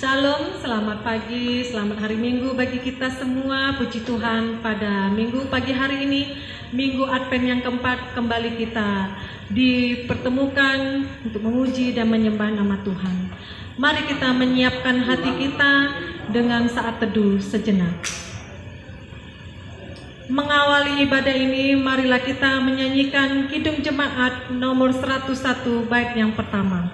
Shalom, selamat pagi, selamat hari Minggu bagi kita semua. Puji Tuhan, pada Minggu pagi hari ini, Minggu Advent yang keempat, kembali kita dipertemukan untuk menguji dan menyembah nama Tuhan. Mari kita menyiapkan hati kita dengan saat teduh sejenak. Mengawali ibadah ini, marilah kita menyanyikan Kidung Jemaat nomor 101 bait yang pertama.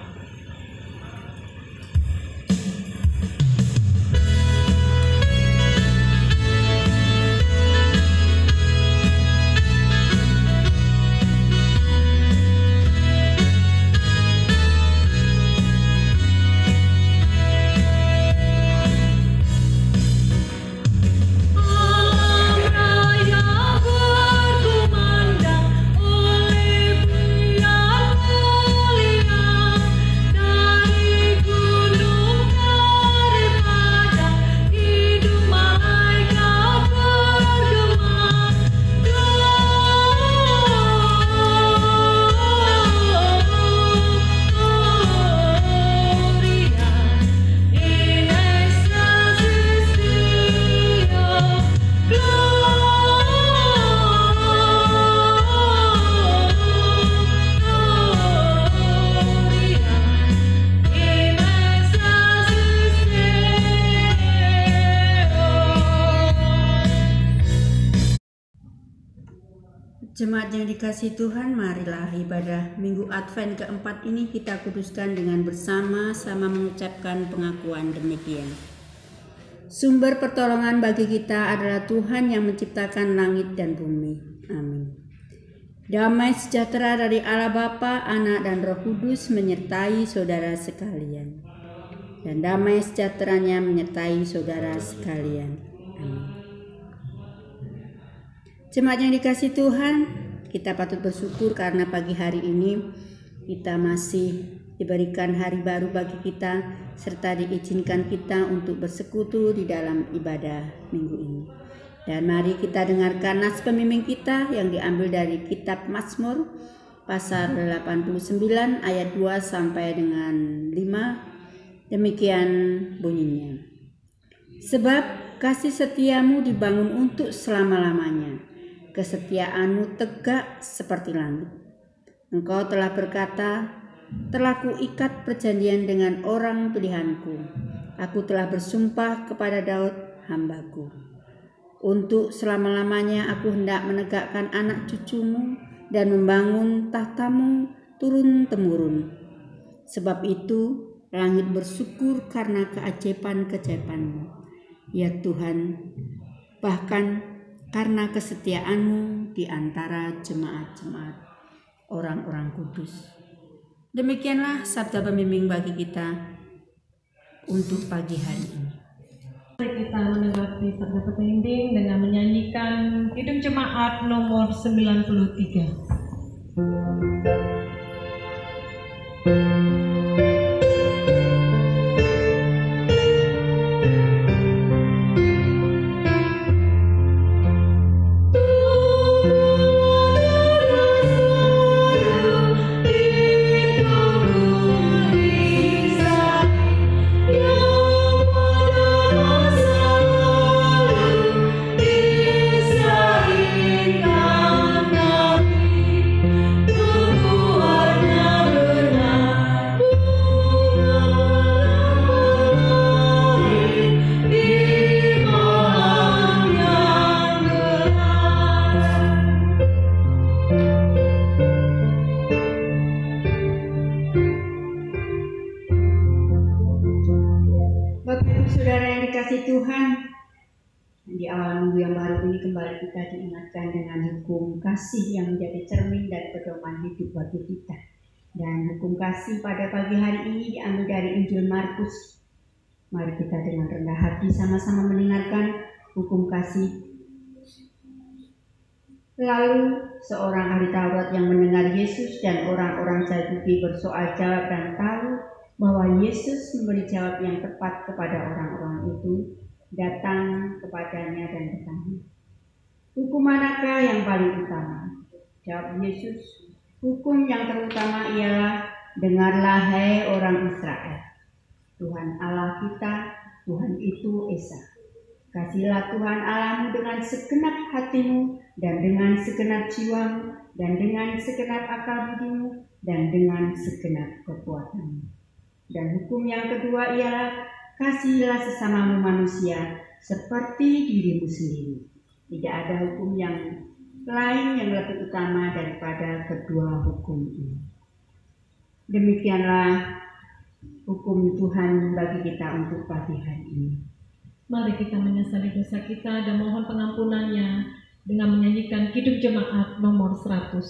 Jemaat yang dikasihi Tuhan, marilah ibadah Minggu Advent keempat ini kita kuduskan dengan bersama-sama mengucapkan pengakuan demikian. Sumber pertolongan bagi kita adalah Tuhan yang menciptakan langit dan bumi. Amin. Damai sejahtera dari Allah Bapa, Anak dan Roh Kudus menyertai saudara sekalian. Dan damai sejahteranya menyertai saudara sekalian. Amin. Jemaat yang dikasihi Tuhan, kita patut bersyukur karena pagi hari ini kita masih diberikan hari baru bagi kita serta diizinkan kita untuk bersekutu di dalam ibadah minggu ini. Dan mari kita dengarkan nas pembimbing kita yang diambil dari kitab Mazmur pasal 89 ayat 2 sampai dengan 5. Demikian bunyinya. Sebab kasih setiamu dibangun untuk selama-lamanya. Kesetiaanmu tegak seperti langit. Engkau telah berkata, telah kuikat perjanjian dengan orang pilihanku. Aku telah bersumpah kepada Daud hambaku. Untuk selama-lamanya aku hendak menegakkan anak cucumu dan membangun tahtamu turun-temurun. Sebab itu langit bersyukur karena keajaiban-keajaibanmu, ya Tuhan, bahkan karena kesetiaanmu di antara jemaat-jemaat orang-orang kudus. Demikianlah sabda pembimbing bagi kita untuk pagi hari ini. Mari kita mendengarkan sabda pembimbing dengan menyanyikan Kidung Jemaat nomor 93. Kita diingatkan dengan hukum kasih yang menjadi cermin dan pedoman hidup bagi kita. Dan hukum kasih pada pagi hari ini diambil dari Injil Markus. Mari kita dengan rendah hati sama-sama mendengarkan hukum kasih. Lalu seorang ahli Taurat yang mendengar Yesus dan orang-orang Saduki bersoal jawab dan tahu bahwa Yesus memberi jawab yang tepat kepada orang-orang itu, datang kepadanya dan bertanya, hukum manakah yang paling utama? Jawab Yesus, hukum yang terutama ialah, dengarlah hai orang Israel. Tuhan Allah kita, Tuhan itu Esa. Kasihlah Tuhan Allahmu dengan segenap hatimu, dan dengan segenap jiwamu, dan dengan segenap akal budimu, dan dengan segenap kekuatanmu. Dan hukum yang kedua ialah, kasihilah sesamamu manusia seperti dirimu sendiri. Tidak ada hukum yang lain yang lebih utama daripada kedua hukum ini. Demikianlah hukum Tuhan bagi kita untuk pagi hari ini. Mari kita menyesali dosa kita dan mohon pengampunannya dengan menyanyikan Kidung Jemaat nomor 100.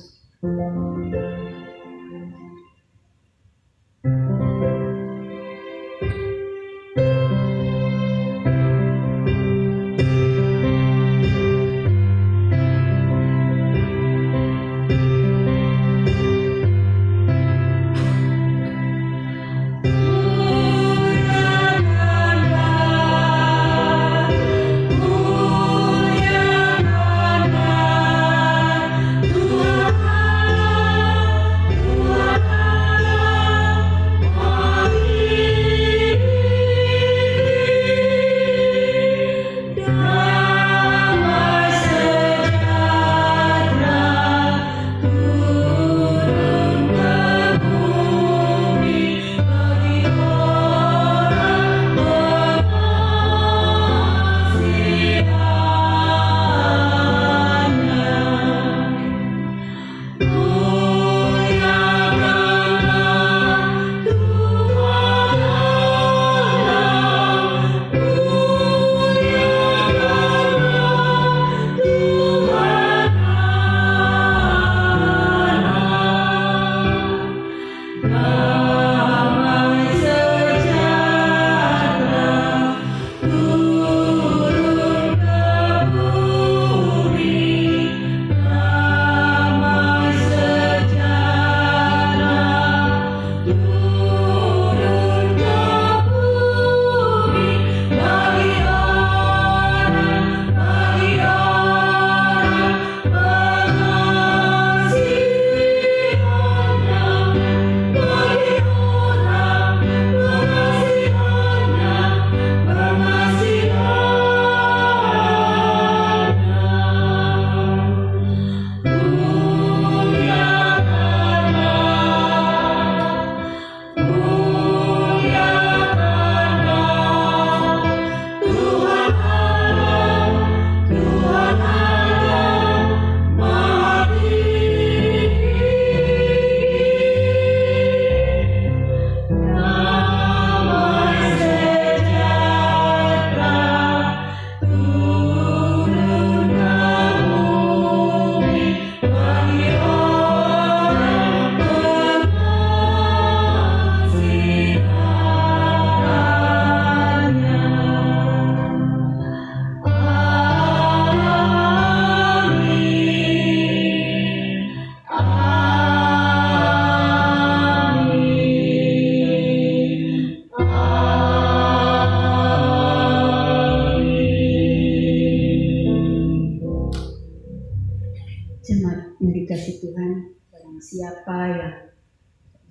Siapa yang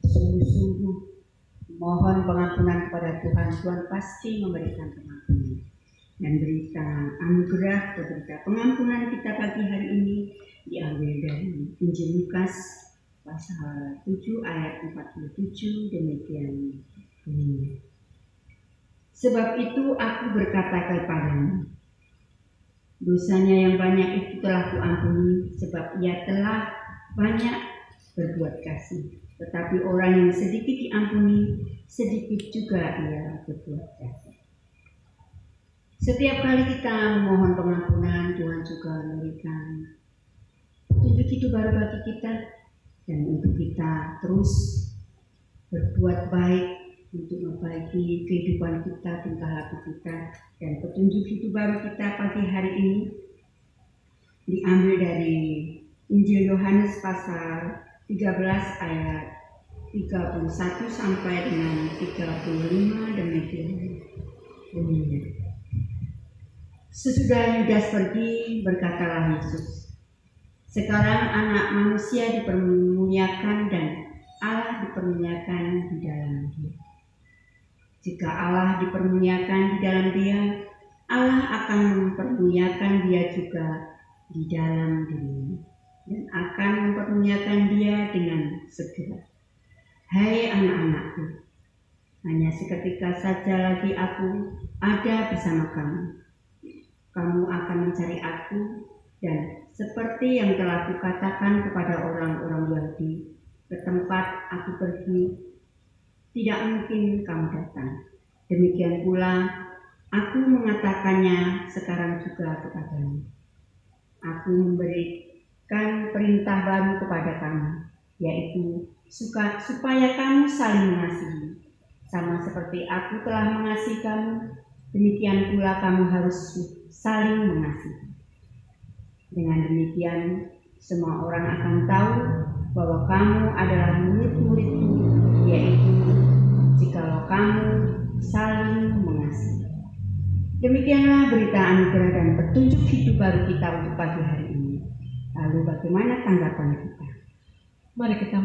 sungguh-sungguh mohon pengampunan kepada Tuhan, Tuhan pasti memberikan pengampunan dan berita anugerah atau berita pengampunan kita pagi hari ini diambil dari Injil Lukas pasal 7 ayat 47. Demikian bunyinya. Sebab itu aku berkata kepadamu, dosanya yang banyak itu telah kuampuni, sebab ia telah banyak berbuat kasih. Tetapi orang yang sedikit diampuni, sedikit juga ia berbuat kasih. Setiap kali kita memohon pengampunan, Tuhan juga memberikan petunjuk hidup baru bagi kita, dan untuk kita terus berbuat baik untuk memperbaiki kehidupan kita, tingkah laku kita, dan petunjuk hidup baru kita pagi hari ini diambil dari Injil Yohanes pasal 13 ayat 31 sampai dengan 35. Demikian bunyinya. Sesudah Yudas pergi, berkatalah Yesus, sekarang anak manusia dipermuliakan dan Allah dipermuliakan di dalam dia. Jika Allah dipermuliakan di dalam dia, Allah akan mempermuliakan dia juga di dalam dirinya dan akan mempermuliakan dia dengan segera. Hai anak-anakku, hanya seketika saja lagi aku ada bersama kamu. Kamu akan mencari aku, dan seperti yang telah kukatakan kepada orang-orang Yahudi, ke tempat aku pergi, tidak mungkin kamu datang. Demikian pula, aku mengatakannya sekarang juga kepadamu. Aku memberikan perintah baru kepada kamu, yaitu supaya kamu saling mengasihi. Sama seperti aku telah mengasihi kamu, demikian pula kamu harus saling mengasihi. Dengan demikian, semua orang akan tahu bahwa kamu adalah murid-muridku, yaitu jikalau kamu saling mengasihi. Demikianlah berita anugerah dan petunjuk hidup baru kita untuk pagi hari ini. Lalu bagaimana tanggapan kita? Mari kita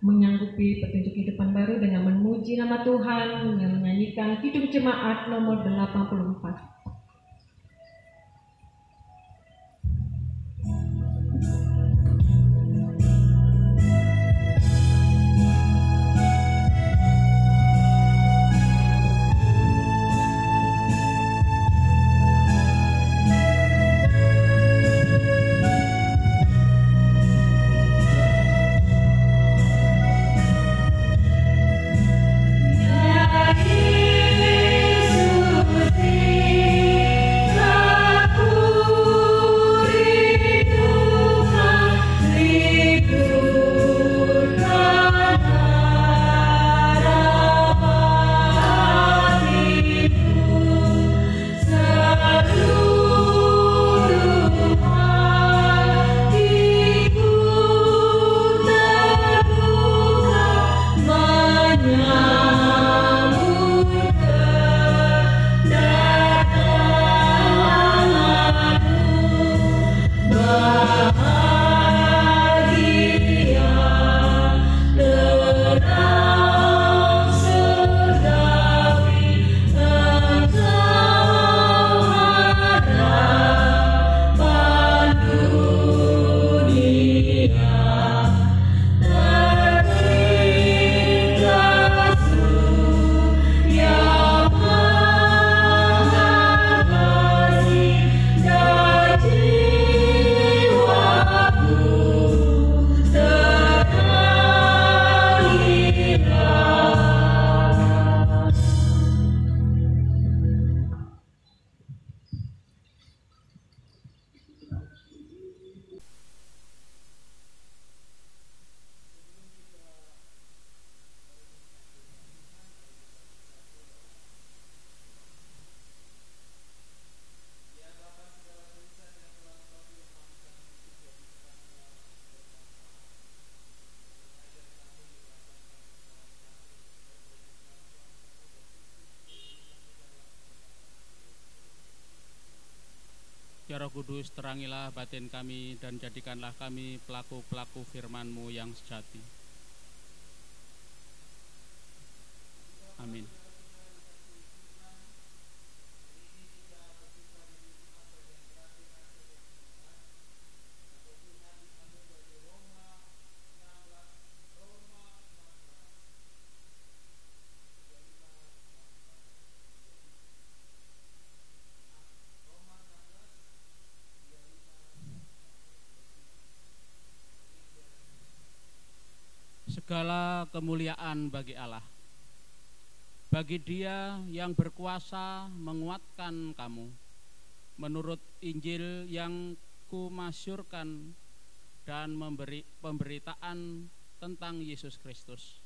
menyanggupi petunjuk kehidupan baru dengan memuji nama Tuhan, dengan menyanyikan Kidung Jemaat nomor 84. Ya Roh Kudus, terangilah batin kami dan jadikanlah kami pelaku-pelaku firman-Mu yang sejati. Amin. Segala kemuliaan bagi Allah, bagi Dia yang berkuasa menguatkan kamu menurut Injil yang kumasyurkan dan memberi pemberitaan tentang Yesus Kristus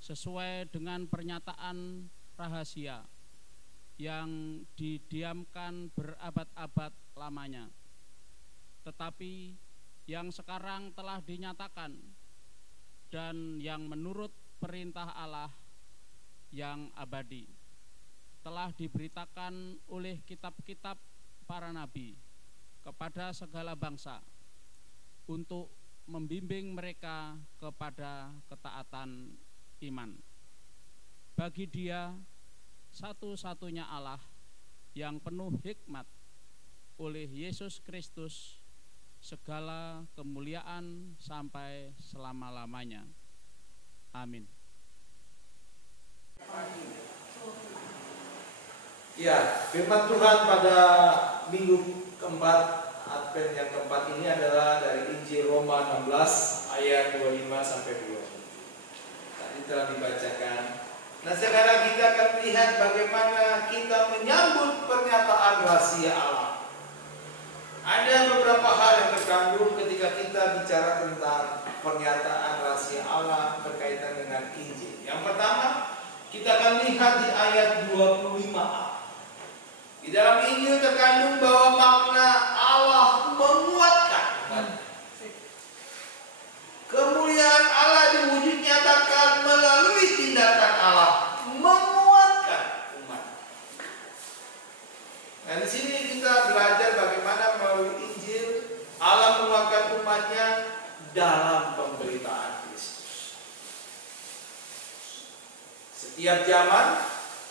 sesuai dengan pernyataan rahasia yang didiamkan berabad-abad lamanya, tetapi yang sekarang telah dinyatakan dan yang menurut perintah Allah yang abadi telah diberitakan oleh kitab-kitab para nabi kepada segala bangsa untuk membimbing mereka kepada ketaatan iman. Bagi Dia satu-satunya Allah yang penuh hikmat, oleh Yesus Kristus segala kemuliaan sampai selama-lamanya. Amin. Ya, firman Tuhan pada minggu keempat Advent yang keempat ini adalah dari Injil Roma 16 ayat 25 sampai 27. Tadi telah dibacakan. Nah, sekarang kita akan melihat bagaimana kita menyambut pernyataan rahasia Allah. Ada beberapa hal yang terkandung ketika kita bicara tentang pernyataan rahasia Allah berkaitan dengan Injil. Yang pertama, kita akan lihat di ayat 25a. Di dalam Injil terkandung bahwa makna Allah menguatkan. Kemuliaan Allah diwujud nyatakan melalui tindakan Allah menguatkan umat. Nah, di sini kita belajar bagaimana melalui Injil Allah menguatkan umatnya dalam pemberitaan Kristus. Setiap zaman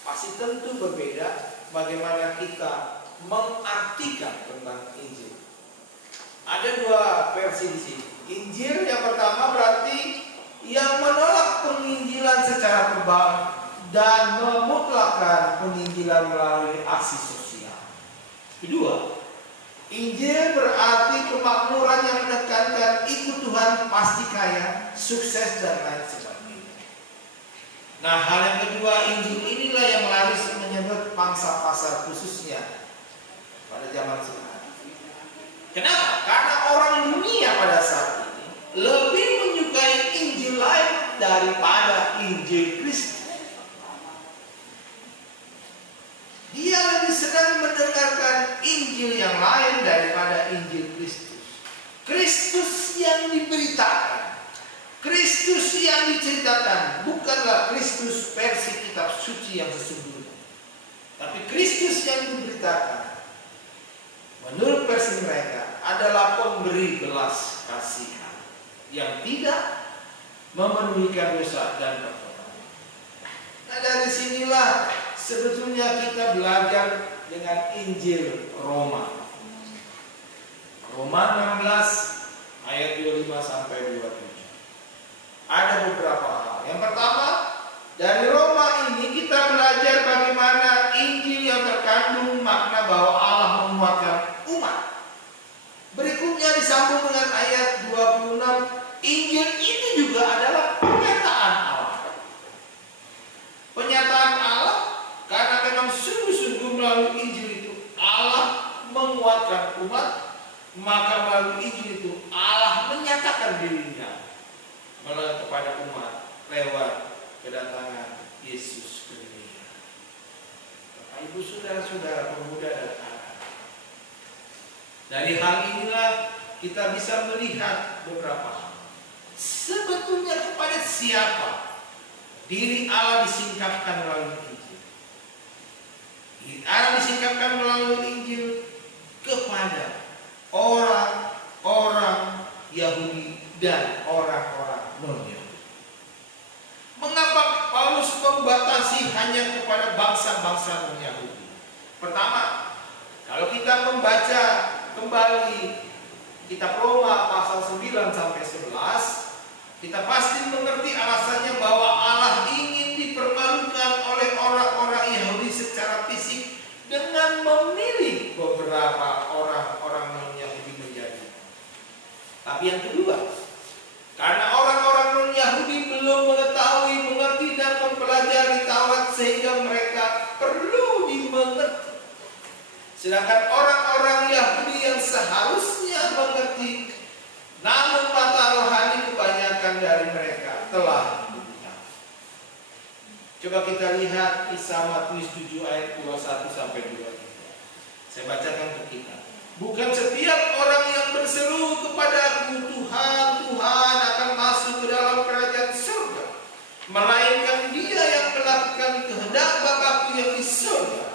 pasti tentu berbeda bagaimana kita mengartikan tentang Injil. Ada dua versi di sini. Injil yang pertama berarti yang menolak penginjilan secara verbal dan memutlakkan penginjilan melalui aksi sosial. Kedua, Injil berarti kemakmuran yang menekankan ikut Tuhan pasti kaya, sukses dan lain sebagainya. Nah, hal yang kedua, Injil inilah yang laris menyebut pangsa pasar khususnya pada zaman sekarang. Kenapa? Karena orang dunia pada saat ini lebih menyukai Injil lain daripada Injil Kristus. Dia lebih senang mendengarkan Injil yang lain daripada Injil Kristus. Kristus yang diberitakan, Kristus yang diceritakan bukanlah Kristus versi kitab suci yang sesungguhnya, tapi Kristus yang diberitakan menurut versi mereka adalah pemberi belas kasihan yang tidak memenuhikan dosa dan pertobatan. Nah, dari sinilah sebetulnya kita belajar dengan Injil Roma. Roma 16 ayat 25 sampai 27. Ada beberapa hal. Yang pertama, dari Roma ini kita belajar bagaimana Injil yang terkandung makna bahwa Allah menguatkan umat. Berikutnya disambung dengan ayat 26. Injil ini juga adalah pernyataan Allah. Pernyataan Allah karena memang sungguh-sungguh melalui Injil itu Allah menguatkan umat, maka melalui Injil itu Allah menyatakan dirinya kepada umat lewat kedatangan Yesus ke dunia. Bapak Ibu saudara-saudara pemuda dan anak, dari hal inilah kita bisa melihat beberapa hal. Sebetulnya kepada siapa diri Allah disingkapkan melalui Injil? Allah disingkapkan melalui Injil kepada orang-orang Yahudi dan orang-orang non-Yahudi. Mengapa Paulus membatasi hanya kepada bangsa-bangsa non-Yahudi? Pertama, kalau kita membaca kembali kitab Roma pasal 9 sampai 11, kita pasti mengerti alasannya bahwa Allah ingin dipermalukan oleh orang-orang Yahudi secara fisik dengan memilih beberapa orang-orang non-Yahudi menjadi. Tapi yang kedua, karena orang-orang non-Yahudi belum mengetahui, mengerti dan mempelajari Taurat sehingga mereka perlu dimengerti. Sedangkan orang-orang Yahudi yang seharusnya mengerti, namun mata rohani kebanyakan dari mereka telah dibuka. Coba kita lihat kisah Matius 7 ayat 21 sampai 23. Saya bacakan untuk kita. Bukan setiap orang yang berseru kepadaku, Tuhan, Tuhan, akan masuk ke dalam kerajaan surga, melainkan dia yang melakukan kehendak Bapa-Ku yang di surga.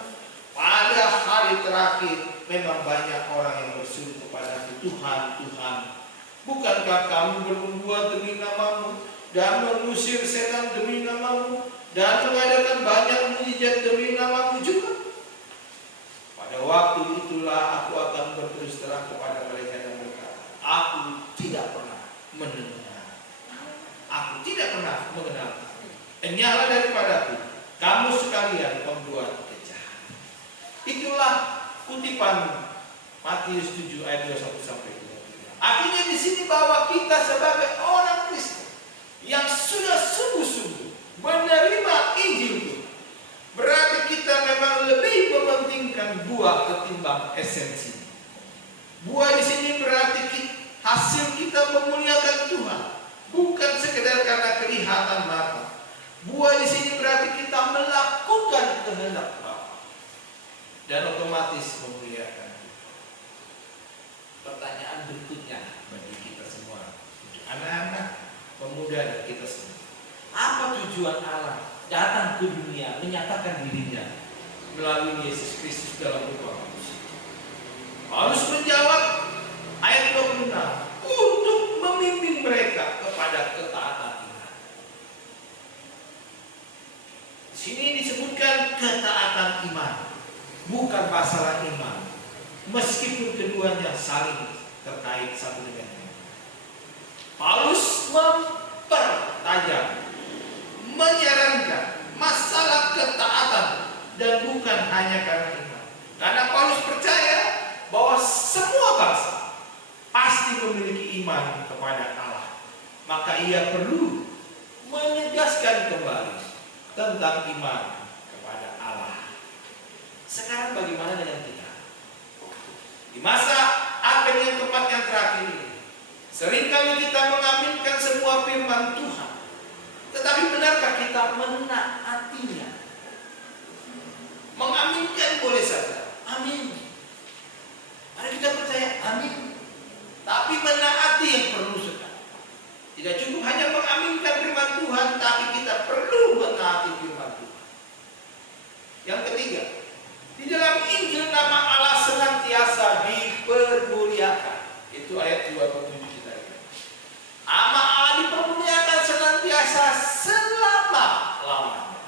Pada hari terakhir memang banyak orang yang berseru kepadaku, Tuhan, Tuhan, bukankah kamu berbuat demi namamu dan mengusir setan demi namamu dan mengadakan banyak mujizat demi waktu itulah aku akan berterus terang kepada mereka dan berkata, aku tidak pernah mendengar. Aku tidak pernah mengenal. Enyahlah daripadaku, kamu sekalian pembuat kejahatan. Itulah kutipan Matius 7 ayat 21 sampai 23. Artinya di sini bahwa kita sebagai orang Kristen yang sudah sungguh-sungguh menerima Injil itu, berarti kita memang lebih mementingkan buah ketimbang esensi. Buah di sini berarti hasil kita memuliakan Tuhan, bukan sekedar karena kelihatan mata. Buah di sini berarti kita melakukan kehendak Bapa dan otomatis memuliakan Tuhan. Pertanyaan berikutnya bagi kita semua, anak-anak, pemuda dan kita semua, apa tujuan Allah datang ke dunia menyatakan dirinya melalui Yesus Kristus dalam rupa manusia? Paulus menjawab ayat 26, untuk memimpin mereka kepada ketaatan iman. Di sini disebutkan ketaatan iman, bukan masalah iman, meskipun keduanya saling terkait satu dengan lain. Paulus mempertajam, menyarankan masalah ketaatan dan bukan hanya karena iman. Karena Paulus percaya bahwa semua bangsa pasti memiliki iman kepada Allah. Maka ia perlu menegaskan kembali tentang iman kepada Allah. Sekarang bagaimana dengan kita? Di masa Advent yang keempat yang terakhir ini, seringkali kita mengaminkan semua firman Tuhan. Tetapi benarkah kita menaatinya? Mengaminkan boleh saja, amin. Mari kita percaya, amin. Tapi menaati yang perlu sekali. Tidak cukup hanya mengaminkan firman Tuhan, tapi kita perlu menaati firman Tuhan. Yang ketiga, di dalam Injil nama Allah senantiasa dipermuliakan. Itu ayat 27 kita lihat. Nama Allah dipermuliakan senantiasa selama-lamanya.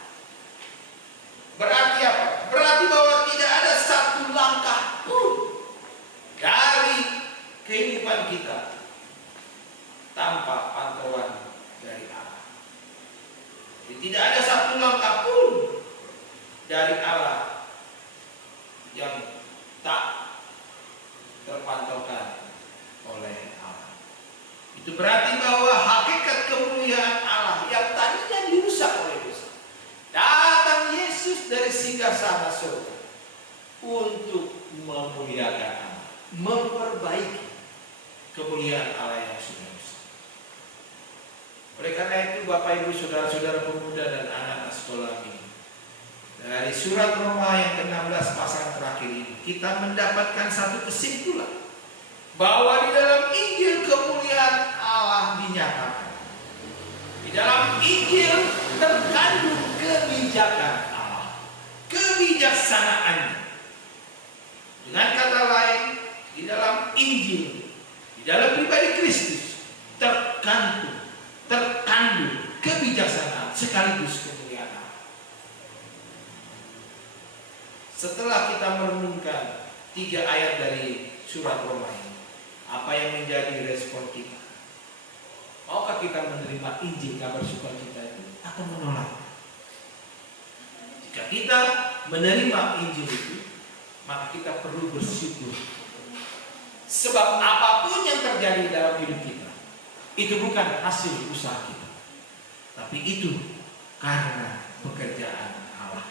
Berarti apa? Berarti bahwa tidak ada satu langkah pun dari kehidupan kita tanpa pantauan dari Allah. Jadi tidak ada satu langkah pun dari Allah yang tak terpantaukan oleh Allah. Itu berarti bahwa hakikat kemuliaan Allah yang tadinya dirusak oleh dosa, datang Yesus dari singgasana surga untuk memuliakan Allah, memperbaiki kemuliaan Allah yang sudah rusak. Oleh karena itu, Bapak Ibu saudara-saudara pemuda dan anak-anak sekolah ini, dari surat Roma yang ke-16 pasal terakhir ini, kita mendapatkan satu kesimpulan bahwa di dalam Injil kemuliaan Allah dinyatakan. Di dalam Injil terkandung kebijakan Allah, kebijaksanaannya. Dengan kata lain, di dalam Injil, di dalam pribadi Kristus terkandung kebijaksanaan sekaligus kemuliaan Allah. Setelah kita merenungkan 3 ayat dari surat Roma ini, apa yang menjadi respon kita? Maukah kita menerima Injil kabar sukacita itu atau menolak? Jika kita menerima Injil itu, maka kita perlu bersyukur. Sebab apapun yang terjadi dalam hidup kita, itu bukan hasil usaha kita, tapi itu karena pekerjaan Allah.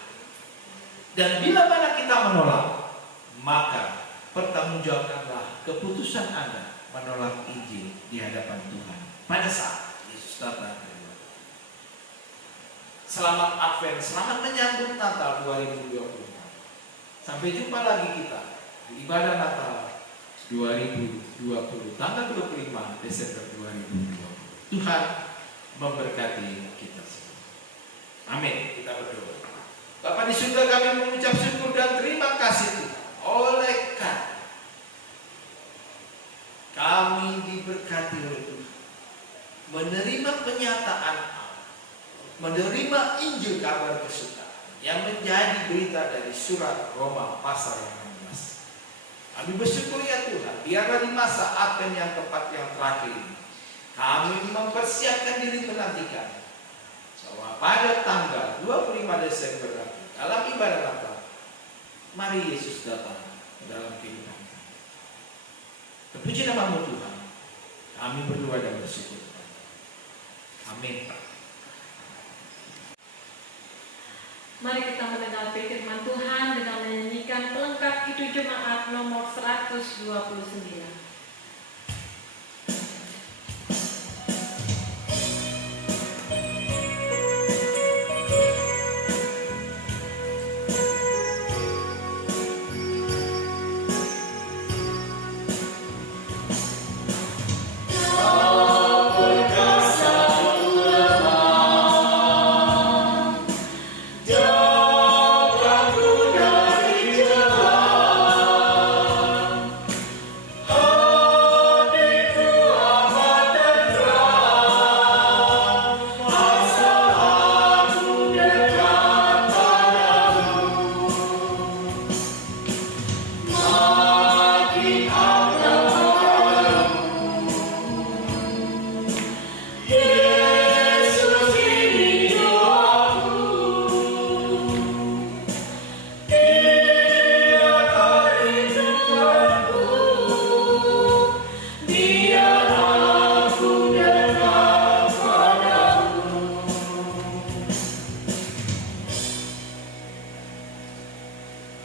Dan bila mana kita menolak, maka pertanggungjawabkanlah keputusan Anda menolak Injil di hadapan Tuhan pada saat Yesus datang kedua. Selamat Advent, selamat menyambut Natal 2024. Sampai jumpa lagi kita di ibadah Natal 2020 tanggal 25 Desember 2020. Tuhan memberkati kita semua. Amin. Kita berdoa. Bapa di surga, kami mengucap syukur dan terima kasih Tuhan. Oleh karena kami diberkati oleh Tuhan, menerima penyataan Allah, menerima Injil kabar kesukaan yang menjadi berita dari surat Roma pasal yang 16. Kami bersyukur ya Tuhan, biarlah di masa Advent yang keempat yang terakhir ini, kami mempersiapkan diri menantikan bahwa pada tanggal 25 Desember nanti, dalam ibadah Natal, mari Yesus datang dalam kehidupan. Terpuji nama-Mu Tuhan. Kami berdoa dan bersyukur. Amin. Mari kita mendengar firman Tuhan dengan menyanyikan pelengkap itu jemaat nomor 129.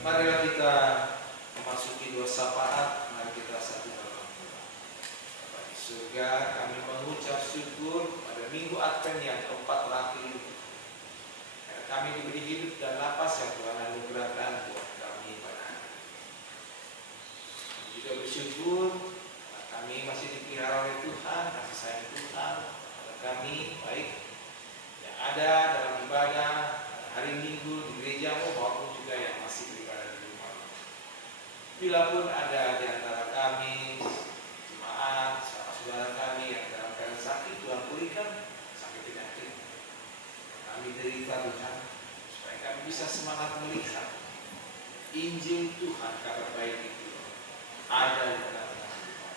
Marilah kita memasuki doa syafaat. Mari kita satukan Al-Quran. Bapa di surga, kami mengucap syukur pada minggu Advent yang keempat terakhir ini. Karena kami diberi hidup dan napas yang Tuhan anugerahkan buat kami pada hari ini. Kami juga bersyukur karena kami masih dipelihara oleh Tuhan, kasih sayang Tuhan pada kami, baik yang ada dalam ibadah hari Minggu di gereja-Mu maupun juga yang masih beribadah di rumah. Bila pun ada di antara kami jemaat, saudara kami yang dalam keadaan sakit, Tuhan pulihkan sakit penyakit kami derita Tuhan, supaya kami bisa semangat melihat Injil Tuhan, kabar baik itu ada di tengah-tengah kita.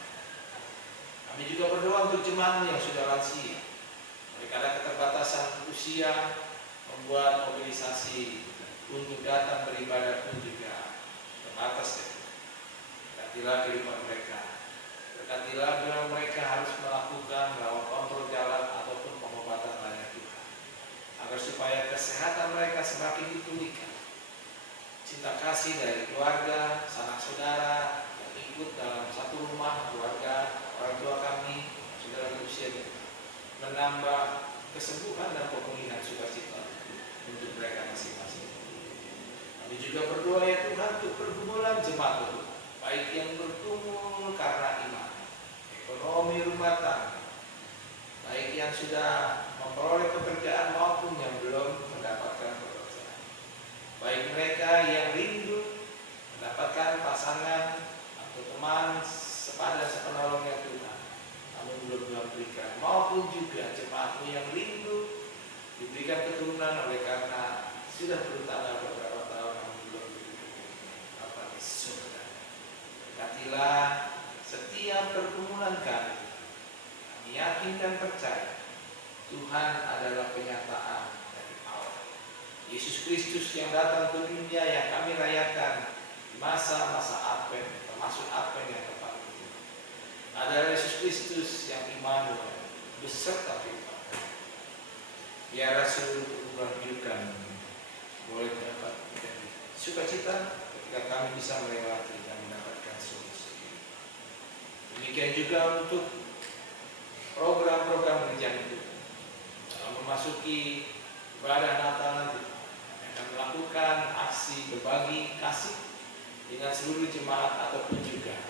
Kami juga berdoa untuk jemaat yang sudah lansia. Mereka ada keterbatasan usia, membuat mobilisasi untuk datang beribadah pun juga terbatas ya. Berkatilah kehidupan mereka. Berkatilah bila mereka harus melakukan rawat kontrol jalan ataupun pengobatan lainnya Tuhan, agar supaya kesehatan mereka semakin dipulihkan. Cinta kasih dari keluarga, sanak saudara yang ikut dalam satu rumah, keluarga, orang tua kami, saudara usia menambah kesembuhan dan pemulihan sukacita untuk mereka masing-masing. Kami juga berdoa ya Tuhan untuk pergumulan jemaat Tuhan, baik yang bergumul karena iman, ekonomi rumah tangga, baik yang sudah memperoleh pekerjaan maupun yang belum mendapatkan pekerjaan, baik mereka yang rindu mendapatkan pasangan atau teman sepadan sepenolongnya Tuhan, namun belum memberikan, maupun juga jemaat-Mu yang rindu diberikan keturunan oleh karena sudah bertanda beberapa tahun namun belum diberikan apa di surga. Berkatilah setiap pergumulan kami. Kami yakin dan percaya Tuhan adalah penyataan dari Allah. Yesus Kristus yang datang ke dunia yang kami rayakan di masa-masa Advent, termasuk Advent yang tepat itu, adalah Yesus Kristus yang Immanuel beserta firman. Biarlah seluruh pergumulan hidup kami boleh dapat menjadi sukacita ketika kami bisa melewati dan mendapatkan solusi. Demikian juga untuk program-program gereja itu. Dalam memasuki ibadah Natal nanti, akan melakukan aksi berbagi kasih dengan seluruh jemaat ataupun juga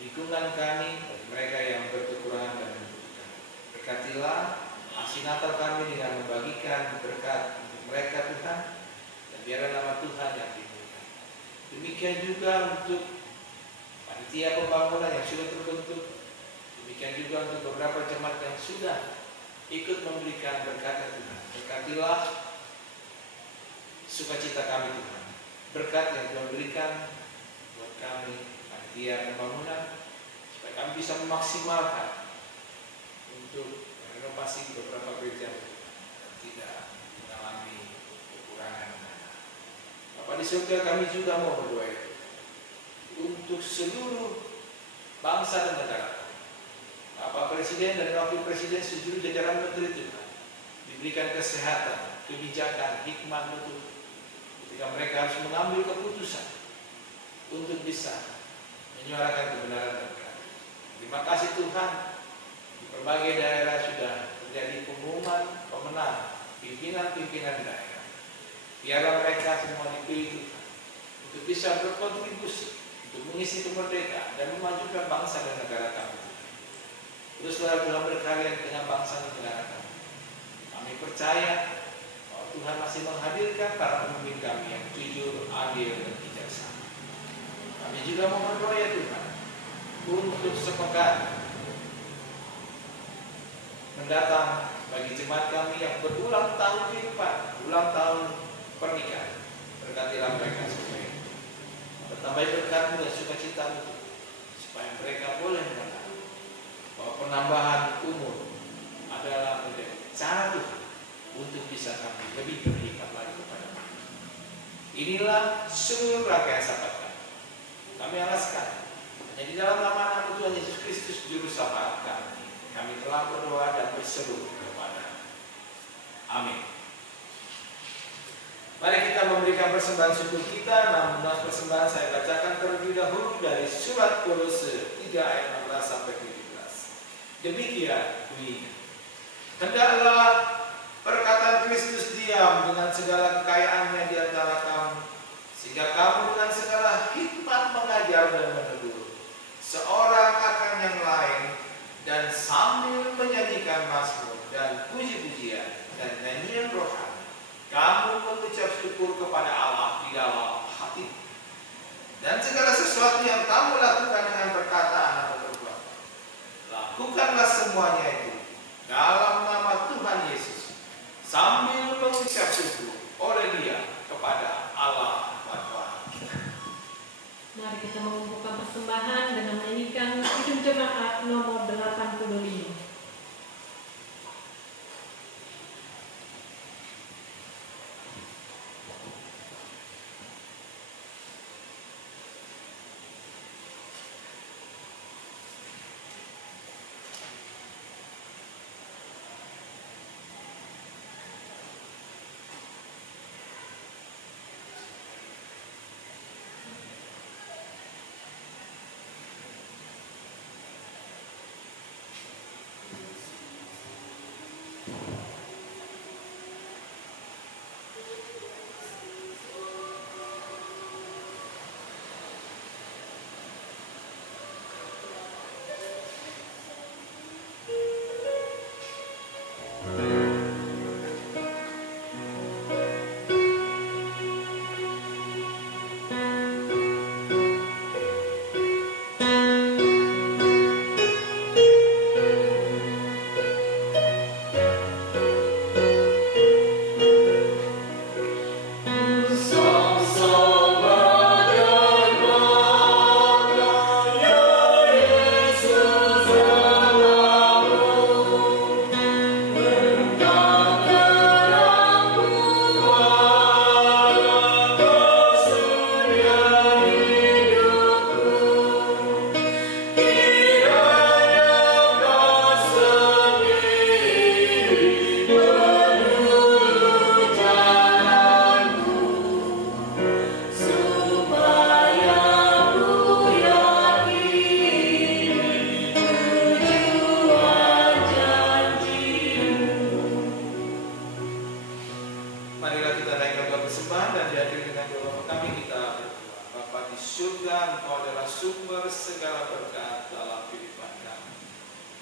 lingkungan kami bagi mereka yang berkekurangan dan membutuhkan. Berkatilah aksi Natal kami dengan membagikan berkat untuk mereka Tuhan, dan biarlah nama Tuhan yang dimuliakan. Demikian juga untuk panitia pembangunan yang sudah terbentuk. Demikian juga untuk beberapa jemaat yang sudah ikut memberikan berkat Tuhan. Berkatilah sukacita kami Tuhan. Berkat yang Tuhan berikan buat kami, panitia pembangunan, supaya kami bisa memaksimalkan untuk renovasi beberapa gereja dan tidak mengalami kekurangan dana. Bapak di surga, kami juga mau berdoa untuk seluruh bangsa dan negara. Bapak Presiden dan Wakil Presiden seluruh jajaran menteri Tuhan diberikan kesehatan, kebijakan, hikmat betul ketika mereka harus mengambil keputusan untuk bisa menyuarakan kebenaran dan keadilan. Terima kasih Tuhan, di berbagai daerah sudah terjadi pengumuman pemenang pimpinan-pimpinan daerah. Biarlah mereka semua dipilih Tuhan untuk bisa berkontribusi untuk mengisi kemerdekaan dan memajukan bangsa dan negara kami. Teruslah Tuhan berkarya di tengah bangsa dan negara kami. Kami percaya bahwa Tuhan masih menghadirkan para pemimpin kami yang jujur, adil, dan bijaksana. Kami juga mau berdoa ya Tuhan untuk sepekan mendatang bagi jemaat kami yang berulang tahun kehidupan, ulang tahun pernikahan. Berkatilah mereka supaya bertambah berkat-Mu dan sukacita-Mu, supaya mereka boleh mengenal bahwa penambahan umur adalah menjadi cara Tuhan untuk bisa kami lebih berikat lagi kepada-Mu. Inilah seluruh rangkaian sahabat kami. Kami alaskan hanya di dalam nama anak Tuhan Yesus Kristus Juru Selamat kami. Kami telah berdoa dan berseru kepada. Amin. Mari kita memberikan persembahan syukur kita. Namun persembahan saya bacakan terlebih dahulu dari surat Kolose 3 ayat 16 sampai 17. Demikian bunyinya. Hendaklah perkataan Kristus diam dengan segala kekayaannya di antara kamu, sehingga kamu dengan segala hikmat mengajar dan menegur seorang akan yang lain, dan sambil menyanyikan mazmur dan puji-pujian dan nyanyian rohani, kamu mengucap syukur kepada Allah di dalam hati. Dan segala sesuatu yang kamu lakukan dengan perkataan atau perbuatan, lakukanlah semuanya itu dalam nama Tuhan Yesus, sambil mengucap syukur oleh Dia kepada Allah Bapa kita. Mari kita mengumpulkan persembahan dengan menyanyikan Kidung Jemaat nomor 85.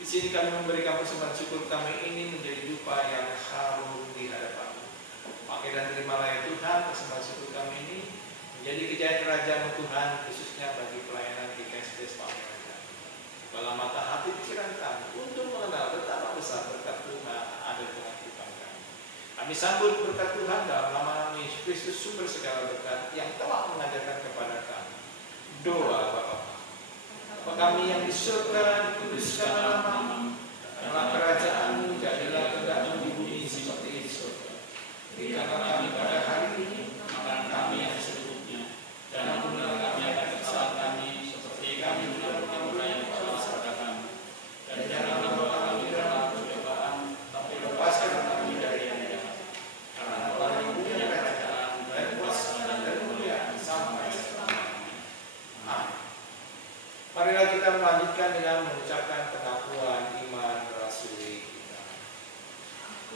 sini kami memberikan persembahan syukur kami ini menjadi dupa yang harum di hadapan-Mu. Pakai dan terimalah ya Tuhan persembahan syukur kami ini menjadi kejayaan kerajaan Tuhan, khususnya bagi pelayanan GKSD Palembang. Bukalah mata hati pikiran kami untuk mengenal betapa besar berkat Tuhan ada di tengah kehidupan kami. Kami sambut berkat Tuhan dalam nama Yesus Kristus, sumber segala berkat yang telah mengajarkan kepada kami. Doa Bapa. Bapa kami yang di surga, dikuduskanlah namamu. Dalam kerajaan-Mu jadilah kehendak-Mu di bumi seperti di surga. Berikanlah kami pada hari ini makan kami yang secukupnya, dan ampunilah kami akan kesalahan kami seperti kami mengampuni orang yang bersalah kepada kami. Dan janganlah bawa kami dalam pencobaan, tapi lepaskan kami dari yang jahat. Karena Allah yang punya kerajaan dan kuasa dan kemuliaan sampai selamanya. Amin. Marilah kita melanjutkan dengan mengucapkan pengakuan iman rasuli kita.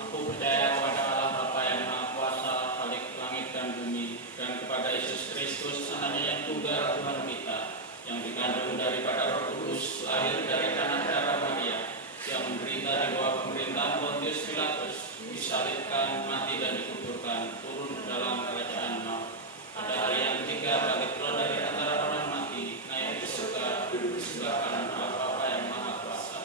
Aku percaya kepada Allah Bapa yang Maha Kuasa, Khalik langit dan bumi, dan kepada Yesus Kristus, anaknya yang tunggal Tuhan kita, yang dikandung daripada Roh Kudus, lahir dari tanah darah Maria, yang menderita di bawah pemerintahan Pontius Pilatus, disalibkan, mati dan dikuburkan, turun ke dalam kerajaan maut. Pada hari yang ketiga bangkit pula dari antara orang mati, naik ke surga, duduk di sebelah kanan Allah Bapa yang Maha Kuasa,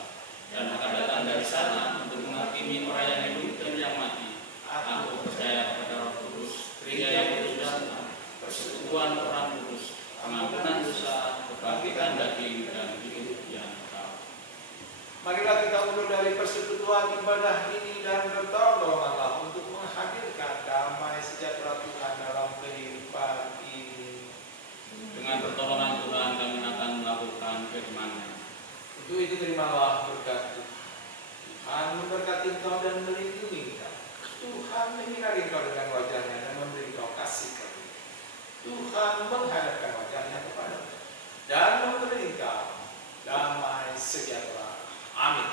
dan akan datang dari sana untuk menghakimi orang yang hidup dan yang mati. Aku percaya kepada Roh Kudus, Gereja yang kudus dan persekutuan orang kudus, pengampunan dosa, kebangkitan daging, dan hidup yang kekal. Marilah kita mulai dari persekutuan ibadah ini dan bertolonganlah untuk menghadirkan damai sejahtera Tuhan dalam kehidupan ini. Dengan pertolongan Tuhan kami akan melakukan firman-Nya. Untuk itu terimalah berkat Tuhan. Tuhan memberkati engkau dan melindungi engkau. Tuhan menyinari engkau dengan wajah-Nya dan memberi engkau kasih karunia. Tuhan menghadapkan wajah-Nya kepadamu dan memberi engkau damai sejahtera. Amin.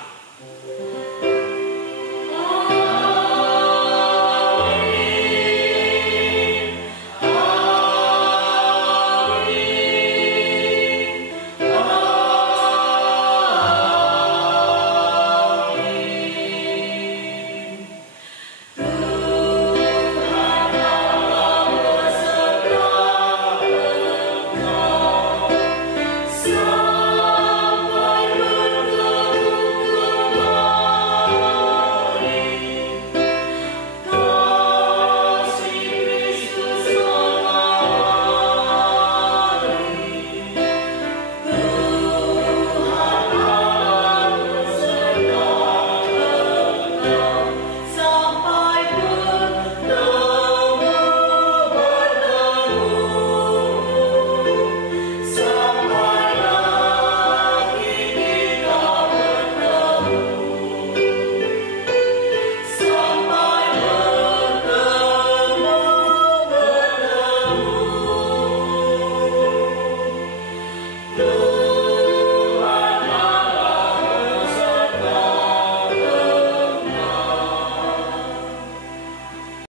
Lord.